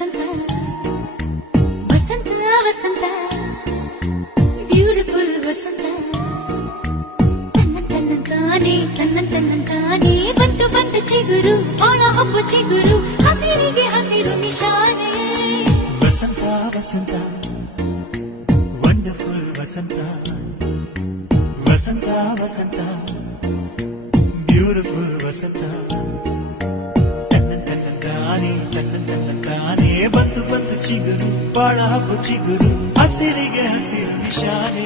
ವಸಂತ ವಸಂತ ವಸಂತ beautiful ವಸಂತ ತನ್ನ ಬಂತು ಬಂತು ಚಿಗುರು ಒಳ ಹಬ್ಬ ಚಿಗುರು ಹಸಿರಿಗೆ ಹಸಿರು ನಿಶಾನೆ ವಸಂತ ವಸಂತ ವಂಡರ್ಫುಲ್ ವಸಂತ ವಸಂತ ವಸಂತ ಬ್ಯೂಟಿಫುಲ್ ವಸಂತ ತಾನೇ ಬಂತು ಬಂತು ಚಿಗುರು ಬಾಳ ಹಬ್ಬ ಚಿಗುರು ಹಸಿರಿಗೆ ಹಸಿರು ನಿಶಾನೆ